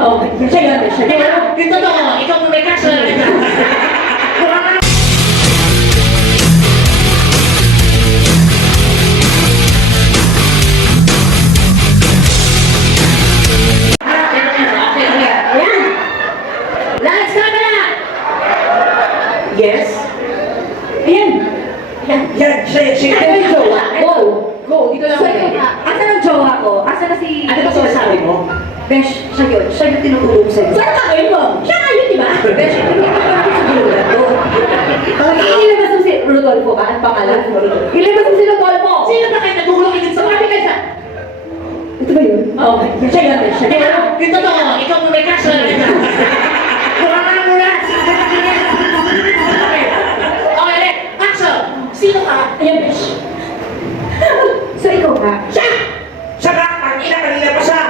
Oo, siya yun, siya yun. Yung totoo, ikaw na may kaso na rin. Lights, camera! Yes? Ayan. Ayan. Yan, siya. Ano yung jowa? Go! Go, dito lang Sa'yo kayo. nga. Asan ang jowa ko? Asan na si... Ano ba sinasabi mo? Besh, siya yun. Siya yung tinutulong sa'yo. Saan ka kayo mo? Siya nga yun, di ba? Besh, hindi ko lang sa gilulan to. Ilabas mo si Rodolfo ba? Ang pangalan? Ilabas mo si Rodolfo! Sino ba kayo nagugulong kayo sa mga ka? Ito ba yun? Oo, siya yun, siya yun. Yung totoo, ikaw na may kaso na rin. Kurangan mo na! Okay, ulit. Action! Sino ka? Ayan, besh. So, ikaw ka? Siya! Siya ka! Ang ina, kanina pa siya!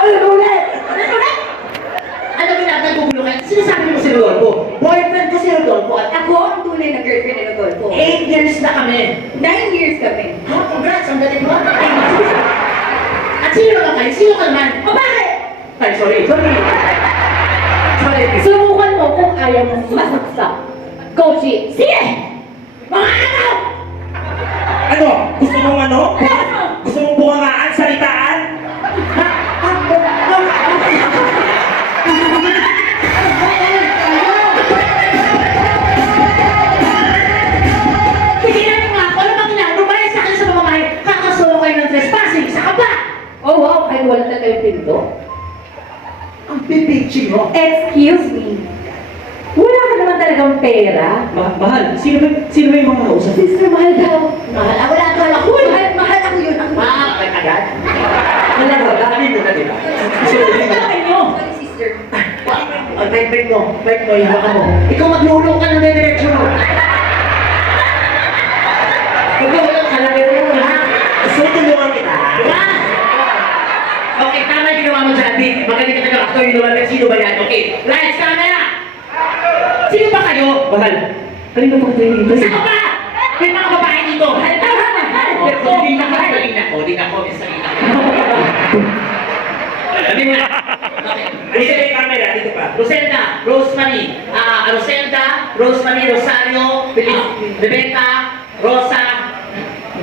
Ulit! Ano ba natin nagugulong kayo? Sinasabi mo si Rodolfo. Boyfriend ko si Rodolfo at Ako ang tunay na girlfriend ni Rodolfo. 8 years na kami. 9 years kami. Ha? Congrats! Ang galing mo! At sino naman kayo? Sino ka naman? O bakit? Ay, sorry. Sorry. Subukan mo kung ayaw mo sumasaksak. Kochi, sige! Mga anak! Ano? Gusto mong ano? Gusto mong bungangaan? Salitaan? Tigilan mo nga ako! Ano bang ginagawa? Lumayas sa akin sa mamamahay. Kakasulo kayo ng trespassing. Isa ka pa! Oh wow, kahit wala na kayong pinto. Ang pipicture mo. Excuse me. Wala ka naman talagang pera. Mahal, sino ba yung mga kausap? Sister, mahal daw. Mahal? Ah, wala ka lang. Uy! Mahal ako yun. Ako Agad? Wala ba? Lakarin mo na, di ba? Lakarin nyo. Sorry, sister. Bike mo, ihawakan mo. Ikaw maglulong ka na diretso mo. Maglulong ka na diretso mo, ha? Gusto mo tulungan kita, ha? Okay, tama yung ginawa mo dyan, Dick. Magaling ka nag-actor yung lumabas. Sino ba yan? Okay, lights, camera! Sino ba kayo? Mahal. Kanina pa kayo dito. Saan ka ba? May mga babae dito. Mahal, tama, mahal. Hindi na ako, hindi na ako, Miss Salina. Sabi mo na. Okay. Dito yung camera, dito pa. Rosenda, Rosemary, Rosemary, Rosario, Rebecca, Rosa,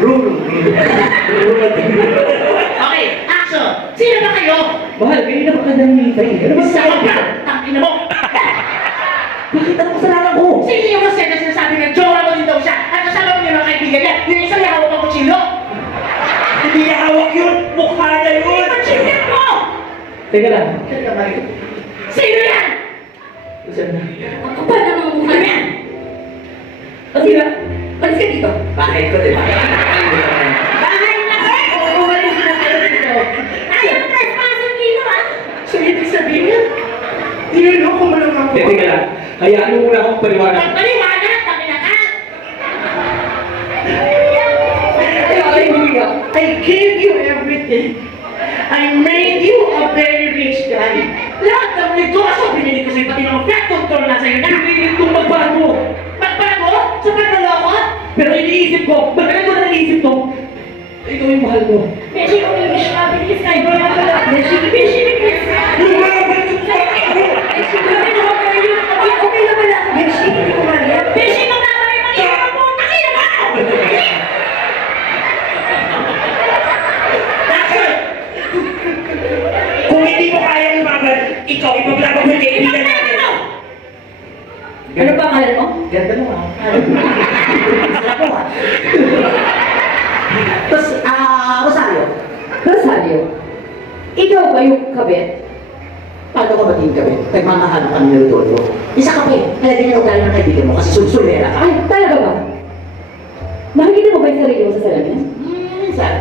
Ruru. Okay, action! Sino ba kayo? Mahal, kanina pa ka nang nitay. Ano ba Isa ka pa! Tangina mo! Bakit ano kasalanan ko? Sino yung Rosenda sinasabi na jowa mo din daw siya? At kasama mo yung mga kaibigan niya? Yung isa yung hawak ng kutsilo? Hindi niya hawak yun! Mukha niya yun! Pagsisit mo! Teka lang. Sino yan? Saan na? Ang kapal na mga mukha niya. Ang sila? Alis ka dito. Bakit ko, di ba? Bahay na kayo! Umalis na kayo dito. Ayaw na trespassing dito, ha? So, ibig sabihin, niloloko mo lang ako. Teka lang. Hayaan mo muna akong paliwanag. Pagpaliwanag, tangina ka! I gave you everything. I made you a very rich guy. Lahat ng negosyo binili ko sa'yo, pati ng flat control na sa'yo. Nakikinig kong magbago. Magbago? Sa pagkaloko? Pero iniisip ko, bakit ko naisip to? Ikaw yung mahal ko. Beshi, kung yung wish ka, bilis ka. Iba na pala. Beshi, bilis ka. Lumabas yung Okay naman ako. Beshi, hindi ko mali. Beshi, magkakaroon ng iwan mo. Nakina mo! Kung hindi mo kaya lumabas, ikaw ipaglaban mo yung kaibigan natin. Ano pa pangalan mo? Ganda mo ah. Sarap mo ah. Tapos, Rosario. Rosario, ikaw ba yung kabit? Paano ka maging kami? Nagmamahalan kami ni Rodolfo. Isa ka pa eh. Kaya ganyan ugali ng kaibigan mo kasi sulsulera ka. Ay, talaga ba? Nakikita mo ba yung sarili mo sa salamin? Minsan.